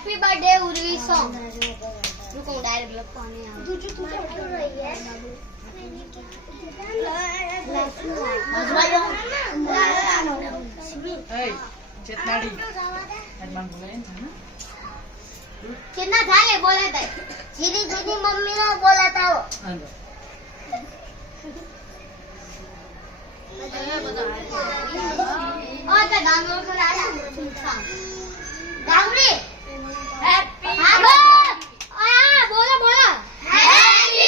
Happy birthday Urvi song रुको direct लपकाने आ तू photo रही है चेतनाडी हनुमान बोले ना कितना झाले बोला था जीनी जीनी मम्मी ने बोला था वो और तो डाउनलोड करा डाउनलोड हैप्पी हां बोलो बोलो हैप्पी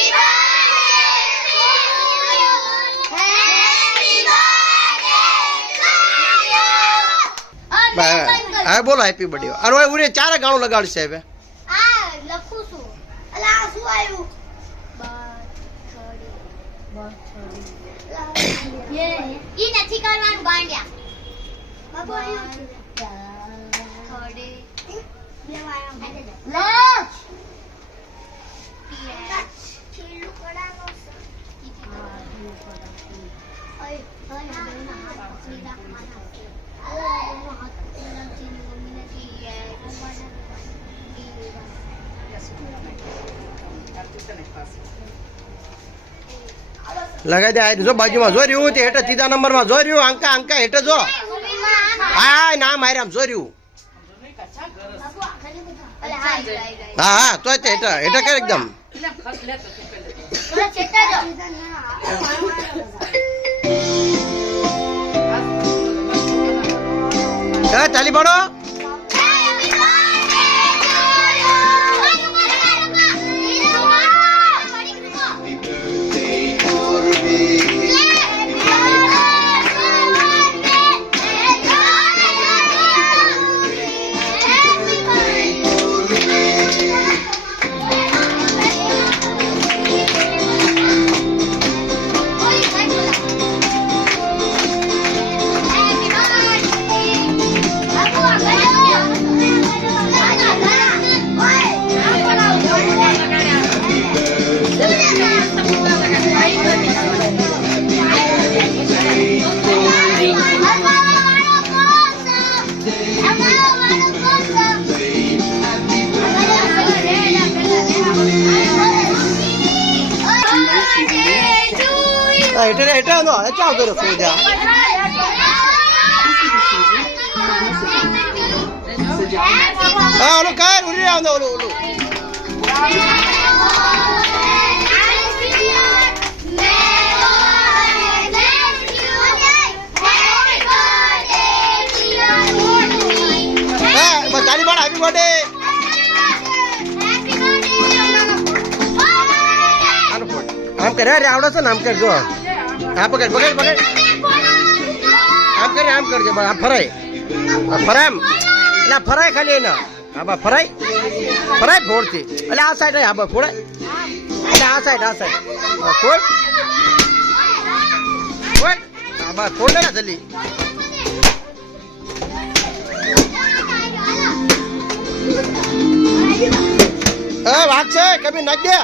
બર્થડે હા બોલો હેપી બર્થડે અરે ઓય ઉરે ચાર ગાણો લગાડશે હવે આ લખું છું અલા શું આવ્યું ઈ નથી કરવાનું ગાંડિયા બાબો થોડે લખ ખેલું કડાવો ઓય લગાઈ દે આ જો બાજુમાં જો રહ્યું તે હેઠે ત્રીજા નંબરમાં જો રહ્યું અંકા અંકા હેઠે જો હા ના મારે આમ જો રહ્યું હા હા તો હેઠે હેઠે કર એકદમ તાલી પાડો હેઠે હેઠે નો ચાલ કરો ફૂજા હા ઓલું કાય ઉરી આવતો ઓલું ઓલું હા તારી પણ હેપી બર્થડે આમ કરે રે આવડે છે ને આમ કરજો હા પકડ પકડ પકડ આમ કરે આમ કરજો આમ ફરાય ફરાય એમ એટલે ફરાય ખાલી એને હા બા ફરાય ફરાય ફોડથી એટલે આ સાઈડ હા બા ફોડાય એટલે આ સાઈડ ફોડ ફોડ હા બા ફોડ ને જલ્દી વાત છે કભી નાખ દે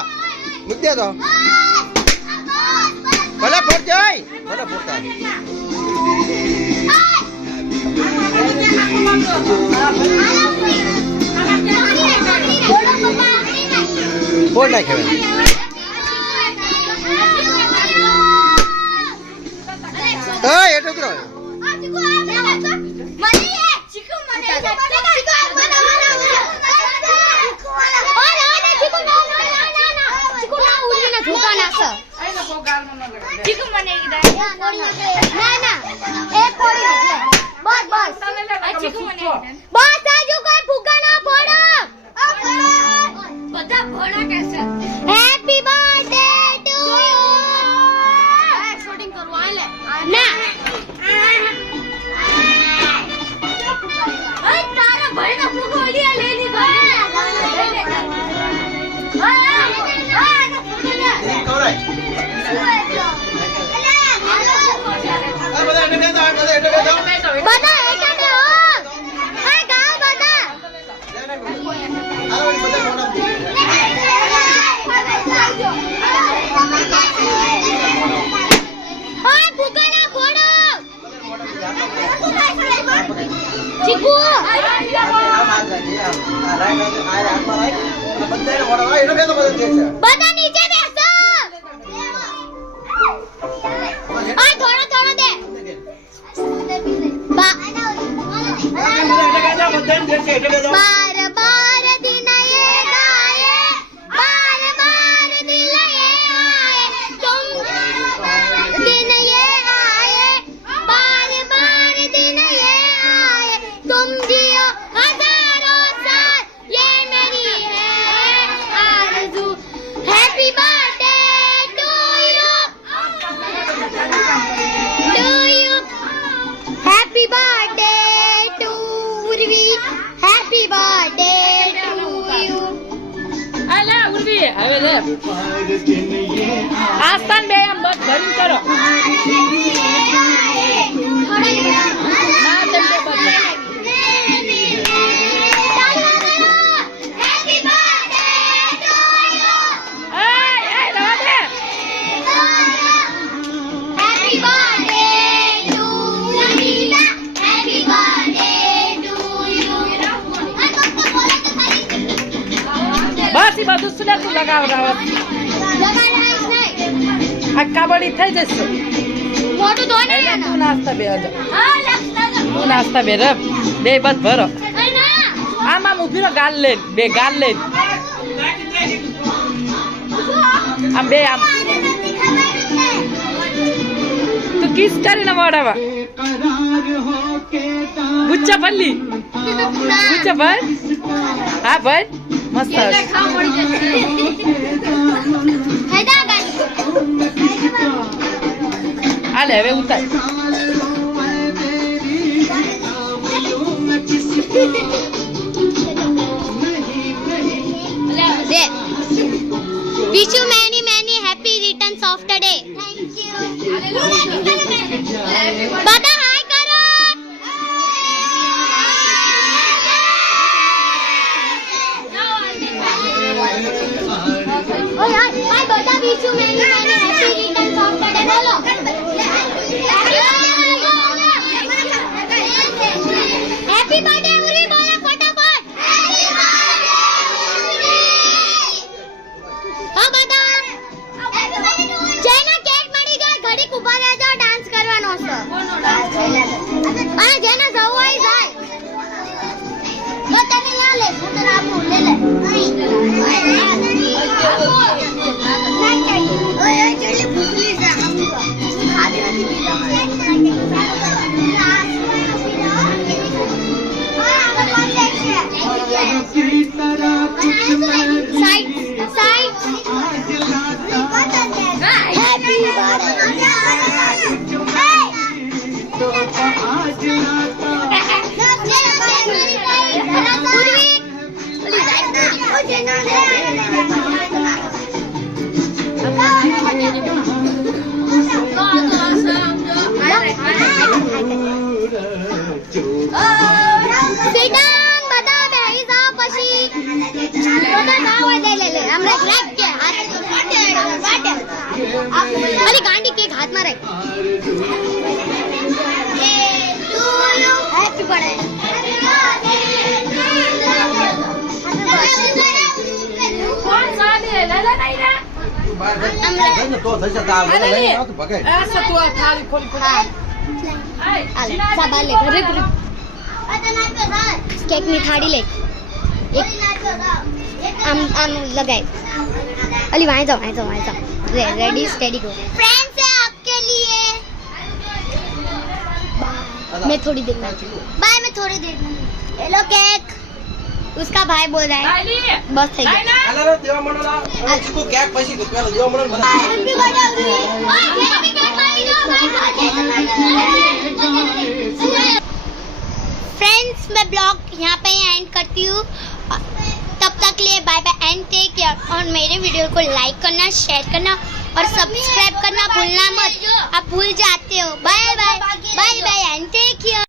મૂક દે તો ભલે ફોડ જાય ભલે ફોડતા ફોડ નાખે એટલું જ રહ્યો happy birthday to you shooting કરવા આલે ના અરે તારા ભાઈના ફૂગો ઓલી લેની ભાઈ ચીકુ બધા નીચે બેસો ઓય થોડો થોડો દે બાર બાર દિન ये गाए बार बार दिल ये आए तुम दिन ये आए बार बार दिन ये आए तुम जियो हजारों साल ये मेरी है आरज़ू happy birthday to you happy birthday to Urvi happy birthday to you અલા ઉર્વી હવે લે આસ્તાન બે આમ બસ ભરી કરો ના તેમ તે બસ બસ એ બધું સુલે તું લગાવડાવ આ કાબડી થઈ જશે મોટું તો એટલે નહીં તું નાસ્તા બે હજાર હા લખતા તું નાસ્તા બે રબ બે બસ ભરો ના આમ આમ ઉભી રહો ગાલ લે બે ગાલ લે આમ બે આમ તું કિસ કરીને મોઢામાં ગુચ્ચા ભરલી ગુચ્ચા ભર હા ભર મસ્ત હશે. હાલે હવે ઉતાર Wish you many many happy returns of the day. Thank you. બધા હાય કરો. ઓય હાય બધા wish you many many happy returns of the day બોલો. Happy birthday ઉરી બોલો ફટાફટ. હા બધા જેના કેક મળી ગયો ઘડીક ઊભા રહેજો ડાન્સ કરવાનો છે અને જેને જવું હોય જાય તો તમે યા લે હું તને આપું લે લે ઓય કેટલી ભૂખલી છે હમ ખાધી નથી સાઈડ સાઈડ Happy अरे गांडी केक हाथ में रख हैप्पी बर्थडे કોણ સાદે લાલા નહીં રે આ સતુઆ થાળી ખોલ ખોલ ले केक में थाड़ी ले एक आम आम लगाए अली वहाँ जाओ वहाँ जाओ वहाँ जाओ रेडी स्टेडी गो फ्रेंड्स है आपके लिए मैं थोड़ी देर में बाय मैं थोड़ी देर में हेलो केक उसका भाई बोल रहा है લાલી बस થઈ ગયું हैप्पी बर्थडे हैप्पी केक मारी दो फ्रेंड्स मैं ब्लॉग यहाँ पे ही एंड करती हूँ तब तक लिए bye bye and take care और मेरे वीडियो को लाइक करना शेयर करना और सब्सक्राइब करना भूलना मत आप भूल जाते हो bye bye bye bye and take care